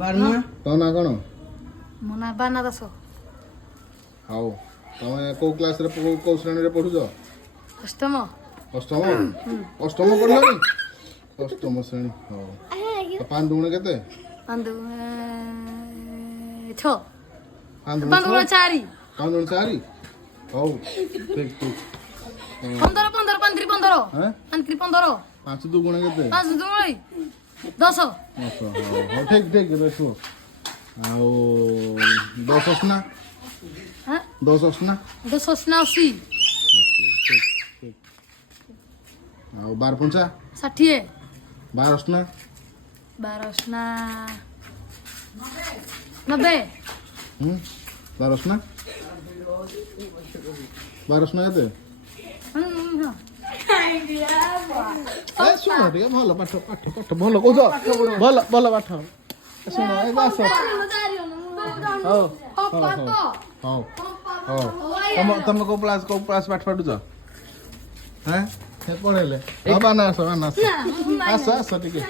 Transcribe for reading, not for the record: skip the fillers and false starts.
ବାରମା ତୋ ନାଁ କଣ? ମୋ ନାଁ ବାନା ଦାସ। ହଉ ତମେ କୋଉ କ୍ଲାସରେ କୋଉ ଶ୍ରେଣୀରେ ପଢୁଛ? ଅଷ୍ଟମ। ଅଷ୍ଟମ ଅଷ୍ଟମ ପଢିଲଣି? ଅଷ୍ଟମ ଶ୍ରେଣୀ। ହଉ ପାଞ୍ଚ ଦୁଗୁଣେ କେତେ? ପାଞ୍ଚ ଛଅ। ପାଞ୍ଚ ପାଞ୍ଚ ଦୁଗୁଣେ ଚାରି। ପାଞ୍ଚ ଦୁଗୁଣେ ଚାରି। ହଉ ଠିକ ଠିକ। 15 15 ପାଞ୍ଚ 15 ହାଁ ପାଞ୍ଚ 15 ପାଞ୍ଚ ଦୁଗୁଣେ କେତେ? ପାଞ୍ଚ ଦୁଗୁଣେ 10। ହଉ ହଉ ଠିକ ଠିକ ଦେଖିବ। ଆଉ 10 ଅଶନା ହାଁ 10 ଅଶନା 10 ଅଶନା 80। ଆଉ 12 ପଞ୍ଚା 60। 12 ଅଶନା 12 ଅଶନା 90। 12 ଅଶନା 12 ଅଶନା କେତେ? ଶୁଣ ଟିକେ ଭଲ ପାଠ ପାଠ ପାଠ ଭଲ କହୁଛ ଭଲ ଭଲ ପାଠ ଶୁଣ ଆସ ହଉ ହଉ ହଉ ତମେ କୋଉ କ୍ଲାସ ପାଠ ପଢୁଛ? ହଁ ପଢେଇଲେ ବାନା ଆସ ଆସ ଆସ ଟିକେ